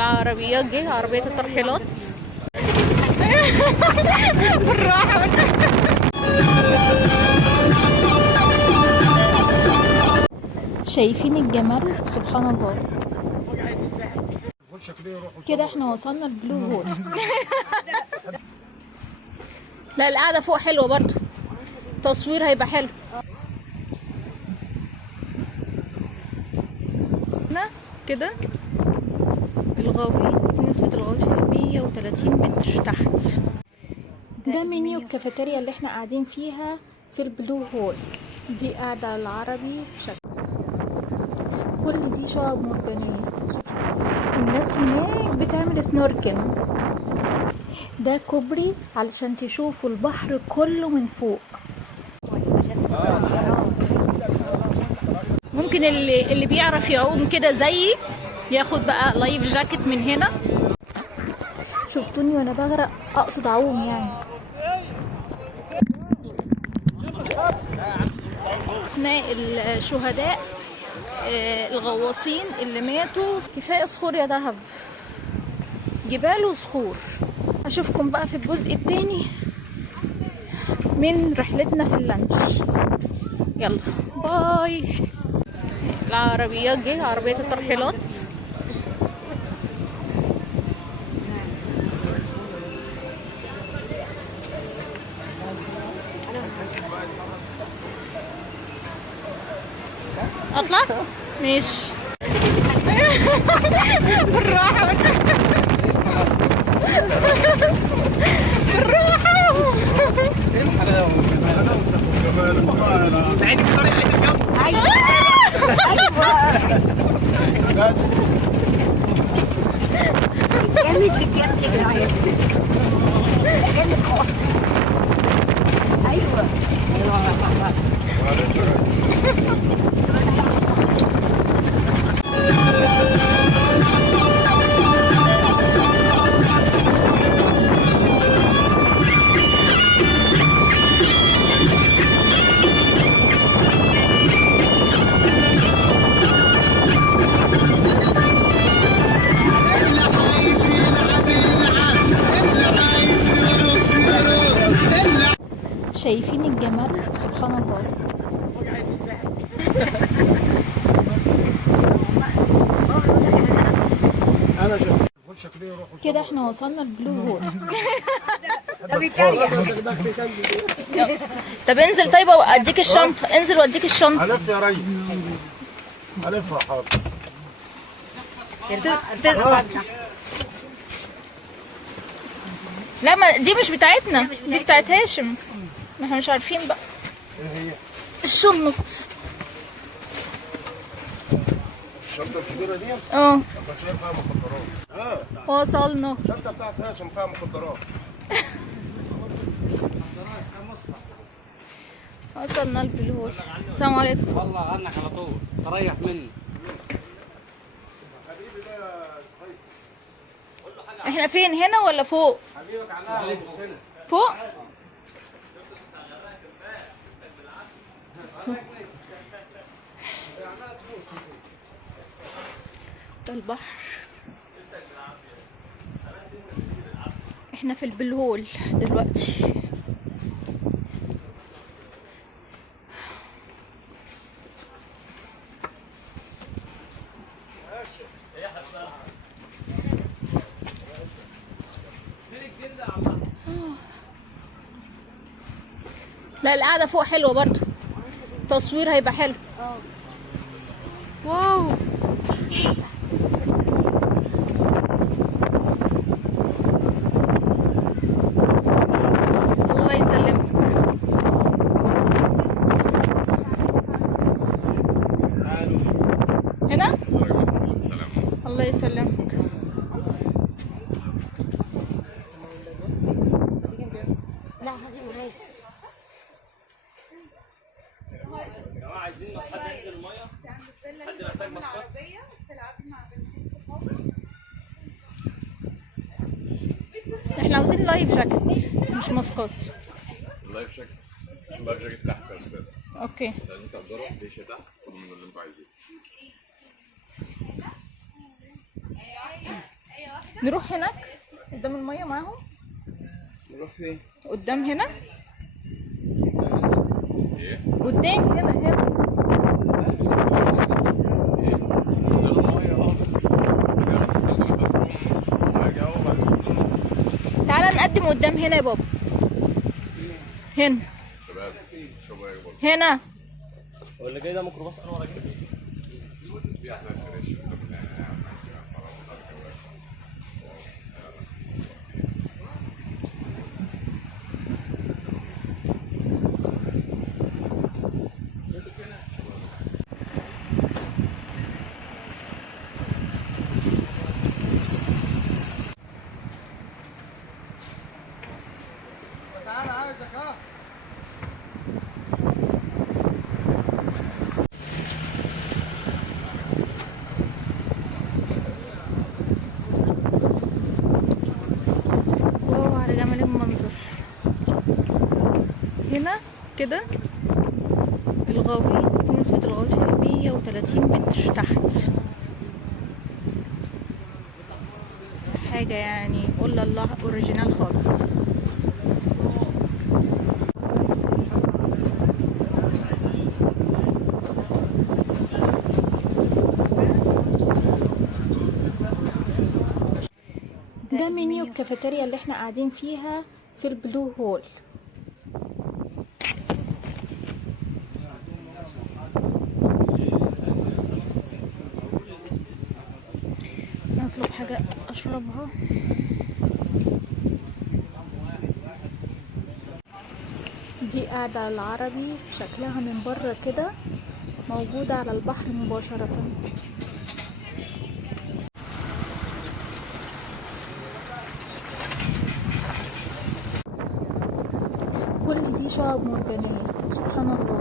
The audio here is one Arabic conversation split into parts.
العربيات جه، عربية الترحيلات. بالراحة. شايفين الجمال؟ سبحان الله. كده احنا وصلنا البلو هول. لا القعدة فوق حلوة برضو، تصوير هيبقى حلو. كده الغويط، نسبة الغويط فيها 130 متر تحت. ده منيو الكافيتيريا اللي احنا قاعدين فيها في البلو هول. دي قاعدة العربي شكل. كل دي شعاب مرجانية، والناس هناك بتعمل سنوركل. ده كوبري علشان تشوفوا البحر كله من فوق. ممكن اللي بيعرف يعوم كده زيي ياخد بقى لايف جاكيت من هنا. شفتوني وانا بغرق، اقصد اعوم يعني. اسماء الشهداء الغواصين اللي ماتوا. كفايه صخور يا دهب، جبال وصخور. اشوفكم بقى في الجزء التاني من رحلتنا في اللانش. يلا باي. العربيات جه، عربية الترحيلات. اطلع ماشي. بالراحة بالراحة. ايه الحلاوة والجمال؟ ساعدني في طريق عيد الجو. ايوه جامد بجد يا جدعان، جامد خالص. ايوه شايفين الجمال؟ سبحان الله. كده احنا وصلنا البلو هول. طب انزل طيب واديك الشنطة، انزل واديك الشنطة. الف يا ريس، الف حاضر. لا ما دي مش بتاعتنا، دي بتاعت هاشم، ما احنا مش عارفين بقى. ايه هي؟ الشنط. الشنطة الكبيرة دي؟ اه اصل شايف فيها مخدرات. وصلنا. الشنطة بتاعت هاشم فيها مخدرات. وصلنا البلو هول. السلام عليكم. والله عنك على طول تريح مني. احنا فين، هنا ولا فوق؟ حبيبك على فوق. ده البحر. احنا في البلو هول دلوقتي. لا القعدة فوق حلوة برضو، تصوير هيبقى حلو. واو. الله يسلمك. هنا الله يسلمك. لا هذه معايا. يا جماعه عايزين حد ينزل الميه، حد محتاج ماسكات. احنا عاوزين لايف جاكيت مش ماسكات. اللايف جاكيت، اللايف جاكيت تحت يا استاذ. اوكي لازم تقدروا ليش تحت من اللي انتوا عايزينه. نروح هناك قدام المية معاهم. نروح فين؟ قدام هنا، ايه؟ قدام هنا ايه؟ نزلوا المية بس خلينا بس نقوم حاجة وبعدين ننزل. تعالى نقدم قدام هنا يا بابا. هنا شباب شوفوا ايه برضه. هنا. هو اللي جاي ده ميكروباص انور كده. في عسل فريش. واو على جمال المنظر. هنا كده الغويط، نسبة الغويط فيه 130 متر تحت. حاجة يعني قول الله اوريجينال خالص. ده منيو الكافيتيريا اللي احنا قاعدين فيها في البلو هول. نطلب حاجة اشربها. دي قاعدة العربي، شكلها من بره كده، موجودة على البحر مباشرة. كل دي شعاب مرجانية، سبحان الله.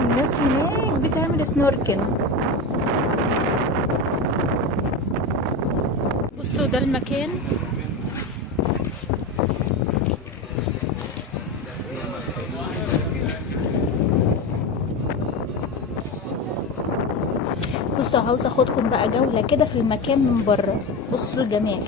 الناس هناك بتعمل سنوركل. بصوا ده المكان. بصوا عاوزه اخدكم بقى جوله كده في المكان من بره. بصوا الجمال.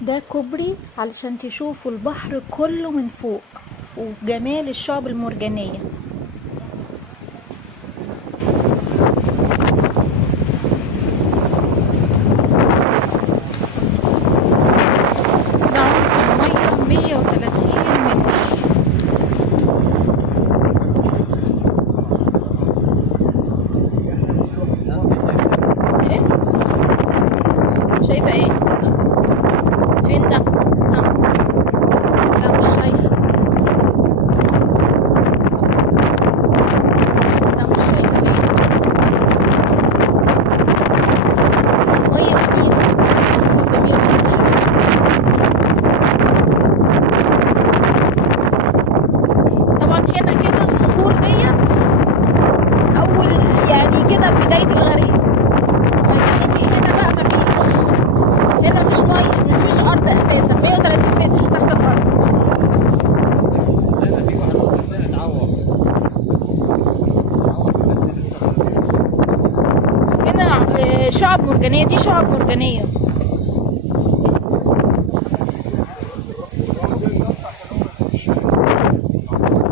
ده كوبري علشان تشوفوا البحر كله من فوق وجمال الشعب المرجانية. ده عمق المية 130 متر. ايه؟ شايفة ايه؟ فين ده؟ السما. لا مش شايفة. لا مش شايفة فين. بس المية جميلة، شايفاها جميلة بس مش شايفة. طبعا هنا كده الصخور ديت أول يعني كده بداية الغريق. لكن في هنا بقى مفيش. هنا مفيش مية، مفيش أرض أساسا. 130 متر تحت الأرض. هنا في واحد واقف هنا اتعور. هنا شعب مرجانية. دي شعب مرجانية.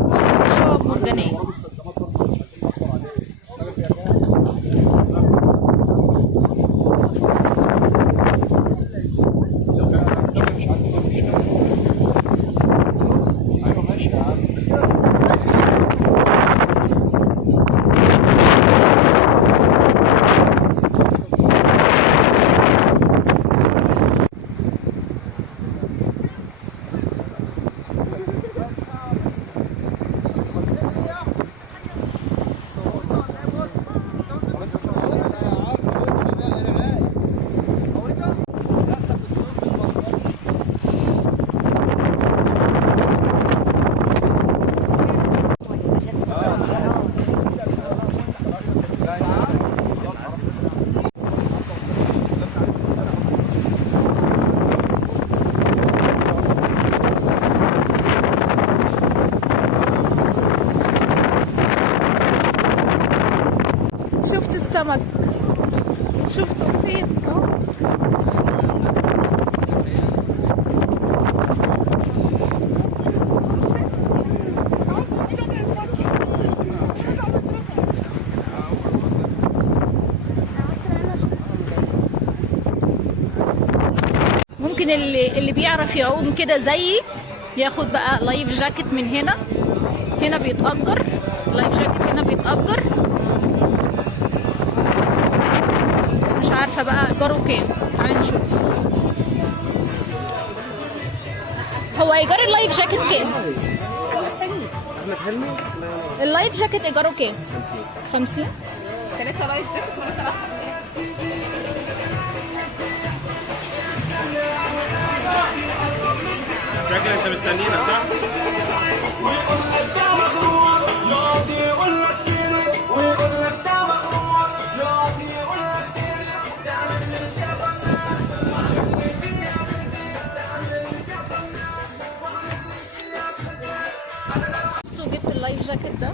كل دي شعب مرجانية. ايوه ماشي يا عم. سمك. شفتوا فين اهو. ممكن اللي بيعرف يعوم كده زيي ياخد بقى لايف جاكيت من هنا. هنا بيتأجر لايف جاكيت، هنا بيتأجر، بس مش عارفة بقى ايجاره كام. تعالي نشوف. هو ايجار اللايف جاكيت كام؟ احمد حلمي. اللايف جاكيت ايجاره كام؟ 50. 3 لايف جاكيت ولا 3 شكلك انت مستنينا صح؟ بصوا جبت اللايف جاكيت ده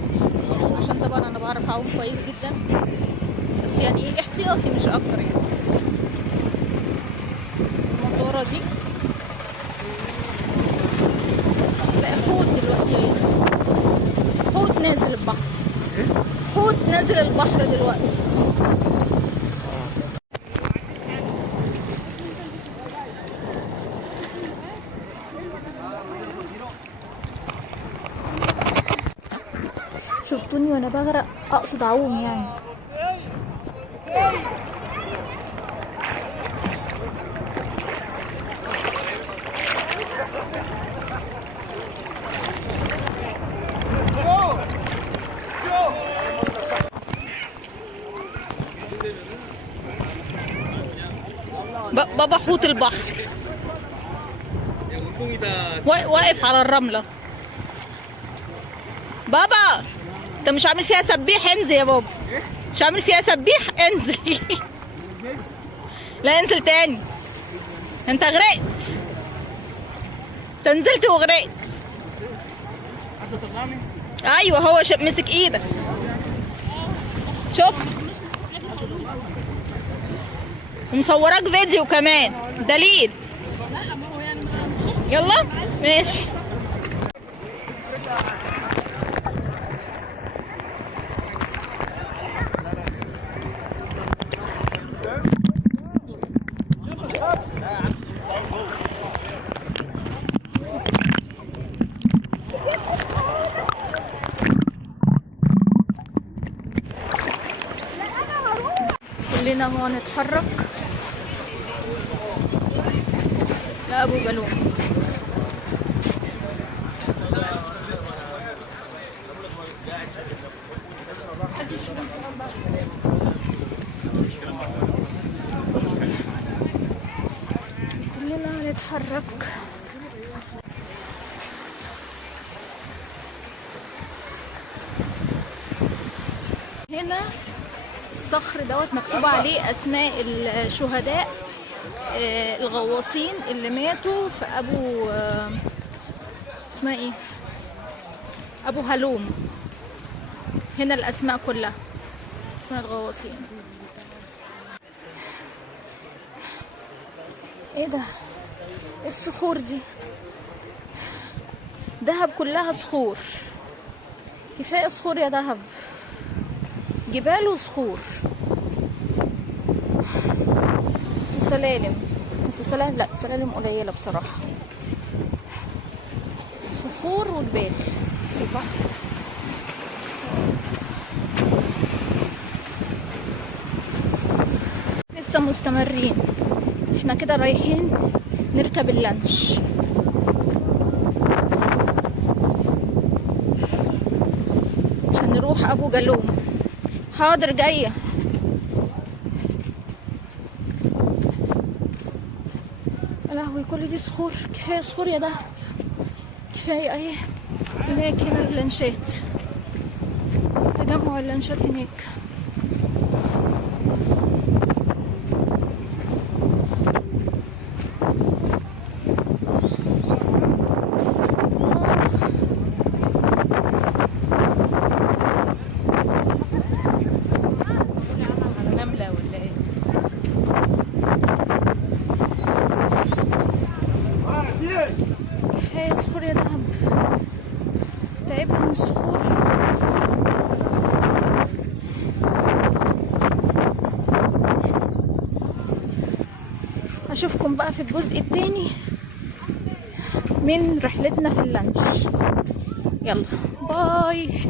عشان طبعا انا بعرف اعوم كويس جدا، بس يعني احتياطي مش اكتر. يعني النضاره دي لا حوت دلوقتي هينزل. حوت نازل البحر. حوت نازل البحر دلوقتي. شفتوني وانا بغرق، اقصد اعوم يعني. بابا حوت البحر واقف على الرملة. بابا انت مش عامل فيها سبيح، انزل يا بابا. مش عامل فيها سبيح، انزل. لا انزل تاني، انت غرقت. انت نزلت وغرقت. ايوه هو مسك ايدك. شوف مصوراك فيديو كمان دليل. يلا ماشي. كلنا هو نتحرك لأبو جالوم. كلنا نتحرك. هنا الصخر دوت مكتوب عليه اسماء الشهداء الغواصين اللي ماتوا في ابو اسمها ايه، ابو هلوم. هنا الاسماء كلها اسماء الغواصين. ايه ده؟ ايه الصخور دي؟ دهب كلها صخور. كفايه صخور يا دهب، جبال وصخور وسلالم. بس سلالم لا، سلالم قليله بصراحه. صخور وجبال. صباح لسه مستمرين. احنا كده رايحين نركب اللانش عشان نروح ابو جالوم. حاضر جايه. يا لهوي كل دي صخور. كفايه صخور يا دهب، كفايه اهي. هناك هنا اللانشات، تجمع اللانشات هناك. الصخور. اشوفكم بقى في الجزء التاني من رحلتنا في اللانش. يلا باي.